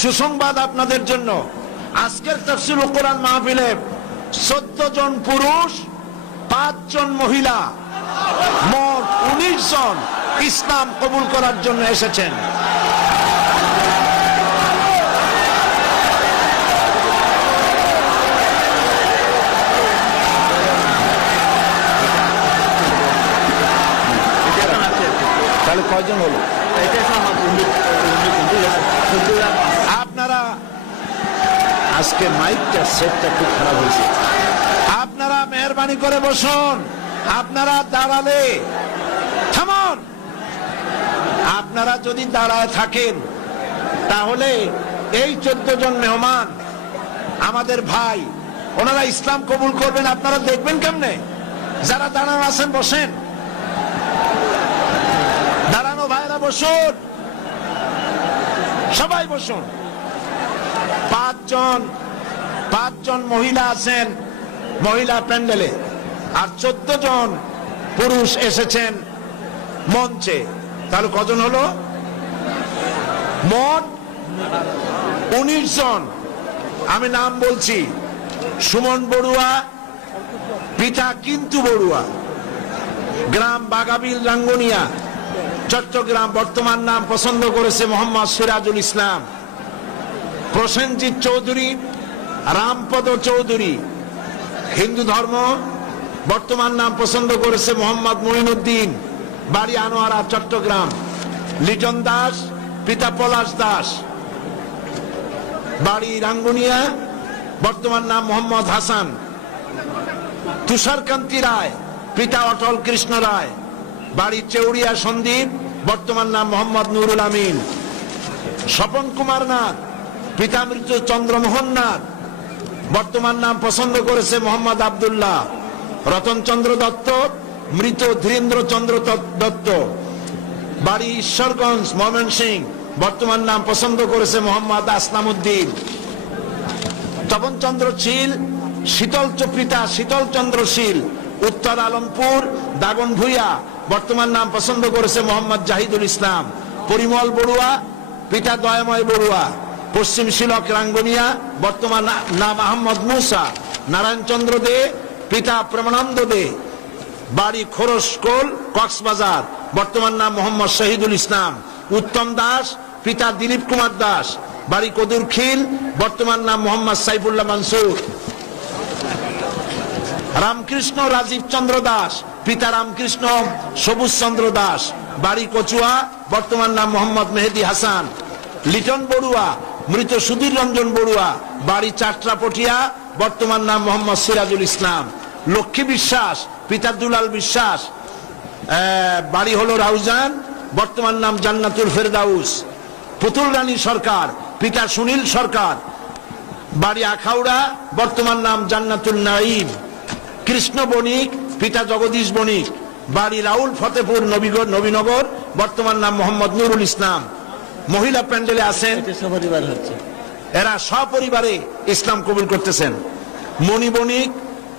সুসংবাদ আপনাদের জন্য। আজকের তাফসীরুল কোরআন মাহফিলে 14 জন পুরুষ, 5 জন মহিলা, মোট 19 জন ইসলাম কবুল করার জন্য এসেছেন। তাহলে কয়জন হলো? আপনারা আজকে মাইকটা সেটটা খুব খারাপ হয়েছে, আপনারা মেহরবানি করে বসুন। আপনারা দাঁড়ালে থামুন। আপনারা যদি দাঁড়ায় থাকেন তাহলে এই 14 জন মেহমান আমাদের ভাই, ওনারা ইসলাম কবুল করবেন, আপনারা দেখবেন কেমনে? যারা দাঁড়ানো আছেন বসেন, দাঁড়ানো ভাইরা বসুন, সবাই বসুন। 5 জন মহিলা আছেন মহিলা প্যান্ডেলে, আর 14 জন পুরুষ এসেছেন মঞ্চে। তাহলে কজন হলো? মোট 19 জন। আমি নাম বলছি: সুমন বড়ুয়া, পিতা কিন্তু বড়ুয়া, গ্রাম বাগাবিল রাঙ্গুনিয়া, চট্টগ্রাম। বর্তমান নাম পছন্দ করেছে মোহাম্মদ সিরাজুল ইসলাম। প্রসেনজিৎ চৌধুরী, রামপদ চৌধুরী, হিন্দু ধর্ম। বর্তমান নাম পছন্দ করেছে মোহাম্মদ মঈনুদ্দিন, বাড়ি আনোয়ারা, চট্টগ্রাম। লিটন দাস, পিতা পলাশ দাস, বাড়ি রাঙ্গুনিয়া, বর্তমান নাম মোহাম্মদ হাসান। তুষারকান্তি রায়, পিতা অটল কৃষ্ণ রায়, বাড়ি চেউরিয়া সন্দ্বীপ, বর্তমান নাম মোহাম্মদ নুরুল আমিন। স্বপন কুমার নাথ, পিতা মৃত চন্দ্রমোহন নাথ, বর্তমান নাম পছন্দ করেছে মোহাম্মদ আব্দুল্লাহ। রতন চন্দ্র দত্ত, মৃত ধীরেন্দ্র চন্দ্র দত্ত, বাড়ি ঈশ্বরগঞ্জ, ময়মনসিংহ, বর্তমান নাম পছন্দ করেছে মোহাম্মদ আসলাম উদ্দিন। তপন চন্দ্র শীল, পিতা শীতল চন্দ্র শীল, উত্তর আলমপুর, দাগন ভুইয়া, বর্তমান নাম পছন্দ করেছে মোহাম্মদ জাহিদুল ইসলাম। পরিমল বড়ুয়া, পিতা দয়াময় বড়ুয়া, পশ্চিম শিলক রাঙ্গুনিয়া, বর্তমান নাম আহমদ মুসা। নারায়ণ চন্দ্র দে, পিতা প্রেমানন্দ দে, বাড়ি খোরশকোল, কক্সবাজার, বর্তমান নাম মোহাম্মদ শহীদুল ইসলাম। উত্তম দাস, পিতা দিলীপ কুমার দাস, বাড়ি কদুরখিল, বর্তমান নাম মোহাম্মদ সাইফুল্লাহ মানসুর। রামকৃষ্ণ রাজীব চন্দ্র দাস, পিতা রামকৃষ্ণ সবুজ চন্দ্র দাস, বাড়ি কচুয়া, বর্তমান নাম মোহাম্মদ মেহেদি হাসান। লিটন বড়ুয়া, মৃত সুধীর রঞ্জন বড়ুয়া, বাড়ি চাট্রাপটিয়া, বর্তমান নাম মোহাম্মদ সিরাজুল ইসলাম। লক্ষ্মী বিশ্বাস, পিতা দুলাল বিশ্বাস, বাড়ি হলো রাউজান, বর্তমান নাম জান্নাতুল ফেরদাউস। পুতুল রানী সরকার, পিতা সুনীল সরকার, বাড়ি আখাউড়া, বর্তমান নাম জান্নাতুল নাঈম। কৃষ্ণ বণিক, পিতা জগদীশ বণিক, বাড়ি রাউল ফতেপুর নবীনগর, বর্তমান নাম মোহাম্মদ নুরুল ইসলাম। মহিলা প্যান্ডেলে আছেন, এরা সপরিবারে ইসলাম কবুল করতেছেন। মণি বণিক,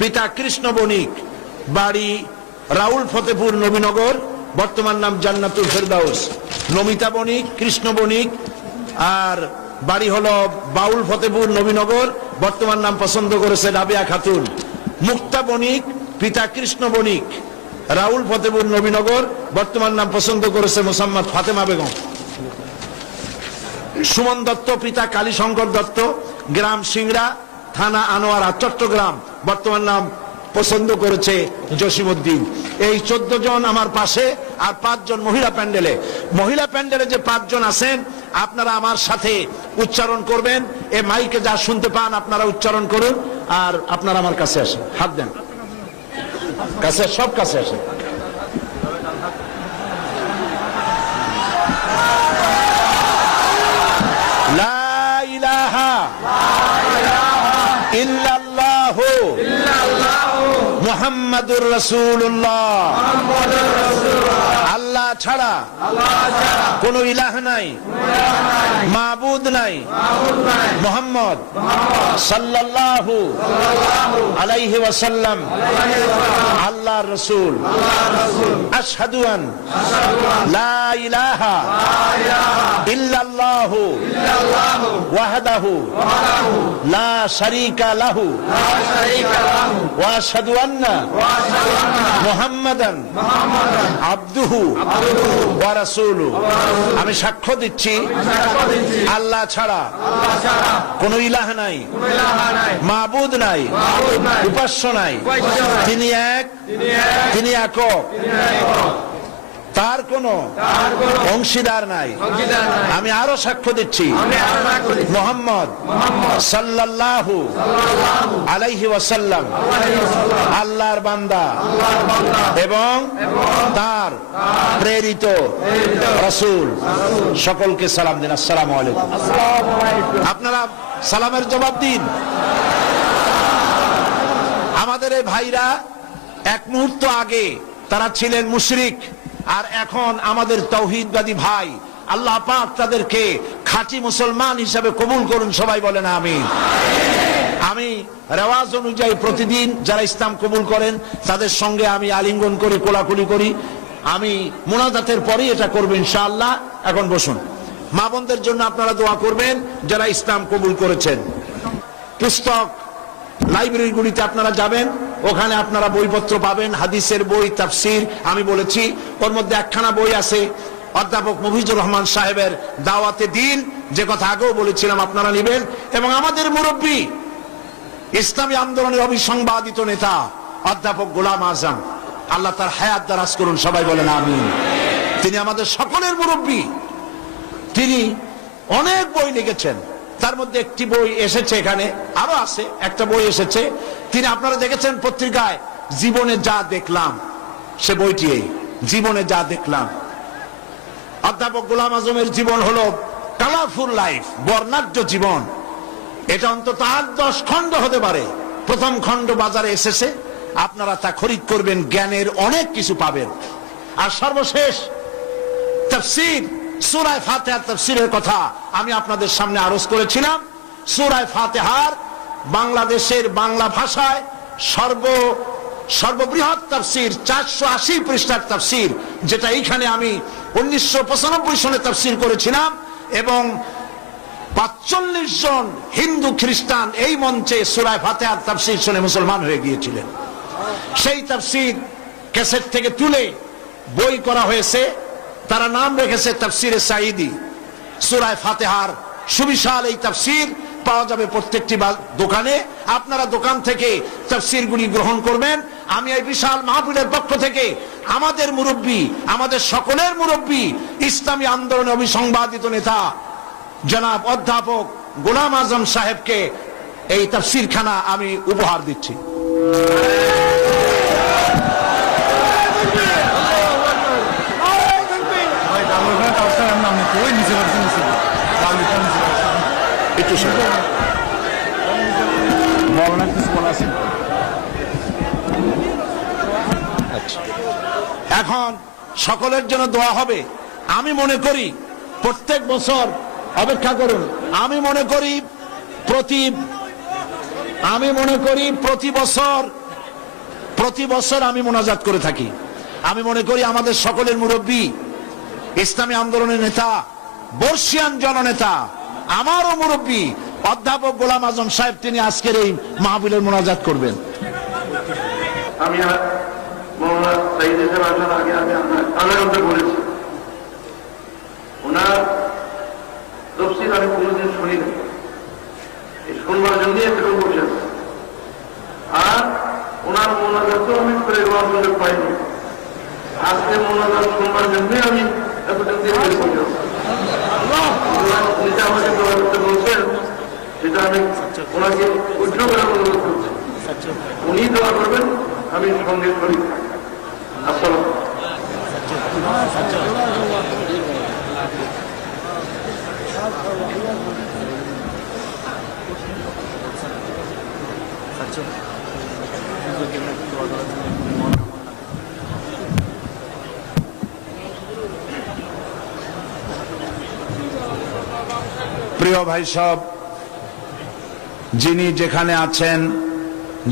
পিতা কৃষ্ণ বণিক, বাড়ি রাউল ফতেপুর নবীনগর, বর্তমান নাম জান্নাতুল ফেরদাউস। নমিতা বণিক, কৃষ্ণ বণিক, আর বাড়ি হলো বাউল ফতেপুর নবীনগর, বর্তমান নাম পছন্দ করেছে রাবিয়া খাতুন। মুক্তা বণিক, পিতা কৃষ্ণ বণিক, রাউল ফতেপুর নবীনগর, বর্তমান নাম পছন্দ করেছে মোসাম্মদ ফাতেমা বেগম। সুমন দত্ত, পিতা কালীশঙ্কর দত্ত, গ্রাম সিংড়া, থানা আনোয়ারা, চট্টগ্রাম, বর্তমান নাম পছন্দ করেছে জসিমউদ্দিন। এই 14 জন আমার পাশে, আর 5 জন মহিলা প্যান্ডেলে। মহিলা প্যান্ডেলে যে 5 জন আছেন, আপনারা আমার সাথে উচ্চারণ করবেন। এ মাইকে যা শুনতে পান আপনারা উচ্চারণ করুন, আর আপনারা আমার কাছে আসেন, হাত দেন, কাছে, সব কাছে আসেন। লা ইলাহা ইল্লাল্লাহু মুহাম্মাদুর রাসূলুল্লাহ। আল্লাহ ছাড়া কোন ইলাহ নাই, মাবুদ নাই, মুহাম্মদ সাল্লাল্লাহু আলাইহি ওয়াসাল্লাম আল্লাহর রাসূল। আশহাদু আন লা ইলাহা ইল্লাল্লাহু ওয়াহদাহু লা শারীকা লাহু ওয়া আশহাদু আন্না মুহাম্মাদান আবদুহু ওয়া রাসূলুহু। আমি সাক্ষ্য দিচ্ছি আল্লাহ ছাড়া কোন ইলাহ নাই, মাবুদ নাই, উপাস্য নাই, তিনি এক, তিনি একক, তার কোন অংশীদার নাই। আমি আরো সাক্ষ্য দিচ্ছি মুহাম্মদ সাল্লাল্লাহু আলাইহি ওয়াসাল্লাম আল্লাহর বান্দা এবং তার প্রেরিত রাসূল। সকলকে সালাম দিন, আসসালামু আলাইকুম। আপনারা সালামের জবাব দিন। আমাদের এই ভাইরা এক মুহূর্ত আগে তারা ছিলেন মুশরিক, আর এখন আমাদের তাওহীদবাদী ভাই। আল্লাহ পাক তাদেরকে খাঁটি মুসলমান হিসাবে কবুল করুন, সবাই বলেন আমিন। আমি রেওয়াজ অনুযায়ী প্রতিদিন যারা ইসলাম কবুল করেন তাদের সঙ্গে আমি আলিঙ্গন করি, কোলাকুলি করি। আমি মুনাজাতের পরেই এটা করব ইনশাআল্লাহ। এখন বসুন। মা বোনদের জন্য আপনারা দোয়া করবেন যারা ইসলাম কবুল করেছেন। পুস্তক লাইব্রেরিগুলিতে আপনারা যাবেন, ওখানে আপনারা বইপত্র পাবেন, হাদিসের বই, তাফসীর। আমি বলেছি ওর মধ্যে একখানা বই আছে অধ্যাপক মফিজুর রহমান সাহেবের দাওয়াতে দিন, যে কথা আগেও বলেছিলাম আপনারা নেবেন। এবং আমাদের মুরব্বী, ইসলামী আন্দোলনের অবিসংবাদিত নেতা অধ্যাপক গোলাম আজম, আল্লাহ তার হায়াত দারাজ করুন, সবাই বলেন আমিন। তিনি আমাদের সকলের মুরব্বী। তিনি অনেক বই লিখেছেন, তার মধ্যে একটি বই এসেছে, এখানে আরো আছে, একটা বই এসেছে। তিনি আপনারা দেখেছেন পত্রিকায়, জীবনে যা দেখলাম, সে বইটি জীবনে যা দেখলাম। অধ্যাপক গোলাম আজমের জীবন হলো কালারফুল লাইফ, বর্ণাঢ্য জীবন। এটা অন্তত 8-10 খণ্ড হতে পারে। প্রথম খণ্ড বাজারে এসেছে, আপনারা তা খরিদ করবেন, জ্ঞানের অনেক কিছু পাবেন। আর সর্বশেষ তাফসীর সূরা ফাতিহার তাফসীরের কথা আমি আপনাদের সামনে আরজ করেছিলাম। সূরা ফাতিহার বাংলাদেশের বাংলা ভাষায় সর্ববৃহৎ তাফসীর, 480 পৃষ্ঠার তাফসীর, যেটা এইখানে আমি 1995 সনে তাফসীর করেছিলাম। এবং 45 জন হিন্দু খ্রিস্টান এই মঞ্চে সূরা ফাতিহার তাফসীর শুনে মুসলমান হয়ে গিয়েছিলেন। সেই তাফসীর ক্যাসেট থেকে তুলে বই করা হয়েছে, তারা নাম রেখেছে তাফসীরে সাঈদী। সূরা ফাতিহার সুবিশাল এই তাফসীর পাওয়া যাবে প্রত্যেকটি দোকানে। আপনারা দোকান থেকে তাফসীরগুলি গ্রহণ করবেন। আমি এই বিশাল মাহফিলের পক্ষ থেকে আমাদের মুরব্বী, আমাদের সকলের মুরব্বী, ইসলামী আন্দোলনের অবিসংবাদিত নেতা জনাব অধ্যাপক গোলাম আজম সাহেবকে এই তাফসীরখানা আমি উপহার দিচ্ছি। এখন সকলের জন্য দোয়া হবে। আমি মনে করি প্রত্যেক বছর, অপেক্ষা করুন, আমি মনে করি প্রতি বছর আমি মোনাজাত করে থাকি। আমি মনে করি আমাদের সকলের মুরব্বী, ইসলামী আন্দোলনের নেতা, বর্ষিয়ান জননেতা, আমারও মুরব্বী অধ্যাপক গোলাম আজম সাহেব, তিনি আজকের এই মাহফিলের মোনাজাত করবেন। আমি মৌলানা সাইদ সাহেব আসার আগে আমি বলেছি, ওনার তফসিল আমি কোনোদিন শুনি না, শুনবার জন্যই এতক্ষণ বসে আছে। আর ওনার মোনাজাতও আমি করে দেওয়ার সুযোগ পাইনি। আজকে মোনাজাত শুনবার জন্যই আমি এতক্ষণ দিয়ে বসে আছি। যেটা আমাকে দোয়া করতে বলছেন, সেটা আমি ওনাকে উজ্জ্ব করে অনুরোধ করছি। উনি দোয়া করবেন, আমি সঙ্গে শরীর থাকি। আসসালাম। প্রিয় ভাই সব, যিনি যেখানে আছেন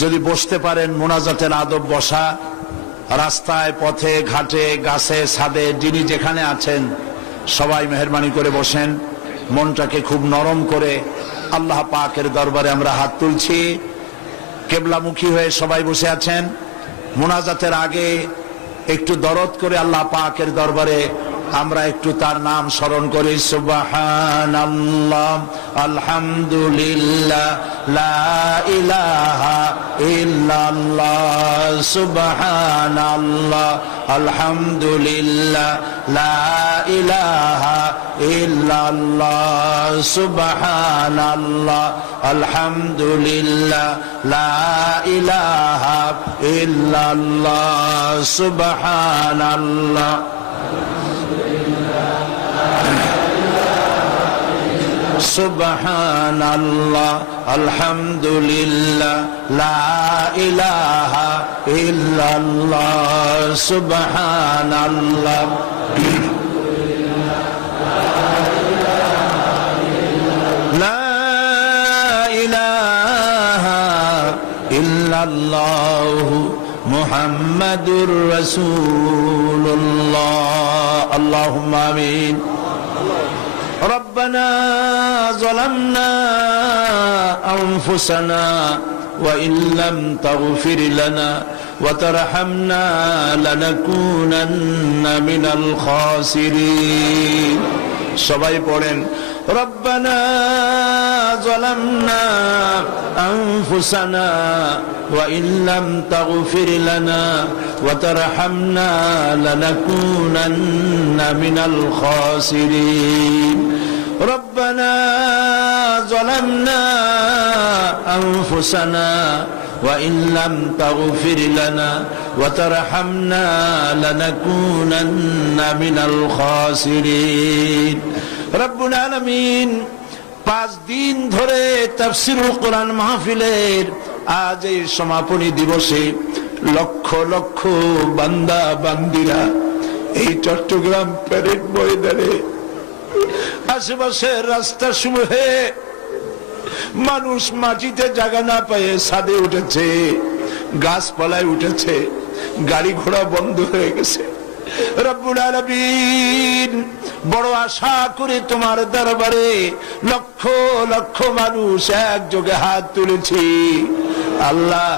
যদি বসতে পারেন, মোনাজাতের আদব বসা, রাস্তায়, পথে, ঘাটে, গাছে, ছাদে, যিনি যেখানে আছেন সবাই মেহেরবানি করে বসেন। মনটাকে খুব নরম করে আল্লাহ পাকের দরবারে আমরা হাত তুলছি। কেবলামুখী হয়ে সবাই বসে আছেন। মুনাজাতের আগে একটু দরদ করে আল্লাহ পাকের দরবারে আমরা একটু তার নাম স্মরণ করি। সুবহানাল্লাহ, আলহামদুলিল্লাহ, লা ইলাহা ইল্লাল্লাহ, সুবহানাল্লাহ, আলহামদুলিল্লাহ, লা ইলাহা ইল্লাল্লাহ, সুবহানাল্লাহ, আলহামদুলিল্লাহ, লা ইলাহা ইল্লাল্লাহ, সুবহানাল্লাহ। সুবহানাল্লাহ, আলহামদুলিল্লাহ, লা ইলাহা ইল্লাল্লাহ, সুবহানাল্লাহ। লা ইলাহা ইল্লাল্লাহ মুহাম্মাদুর রাসূলুল্লাহ। আল্লাহুম্মা আমিন। ربنا ظلمنا أنفسنا وإن لم تغفر لنا وترحمنا لنكونن من الخاسرين। সবাই পড়েন ربنا ظلمنا أنفسنا وإن لم تغفر لنا وترحمنا لنكونن من الخاسرين। ربنا ظلمنا أنفسنا وإن لم تغفر لنا وترحمنا لنكونن من الخاسرين। রব্বুল আলামিন 5 দিন ধরে তাফসীরুল কোরআন মাহফিলের আজ এই সমাপনী দিবসে লক্ষ লক্ষ বান্দা বান্দিরা এই চট্টগ্রাম প্যারেড ময়দানে আশেপাশের রাস্তা সমূহে মানুষ মাটিতে জায়গা না পেয়ে ছাদে উঠেছে, গাছপালায় উঠেছে, গাড়ি ঘোড়া বন্ধ হয়ে গেছে। রব্বুল আলামিন বড় আশা করে তোমার দরবারে লক্ষ লক্ষ মানুষ একযোগে হাত তুলেছি। আল্লাহ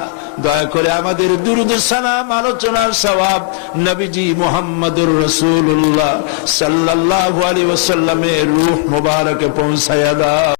দয়া করে আমাদের দুরূদ সালাম আলোচনার সওয়াব নবীজি মুহাম্মদুর রাসূলুল্লাহ সাল্লাল্লাহু আলাইহি ওয়াসাল্লামের রূহ মুবারকে পৌঁছায়া দাও।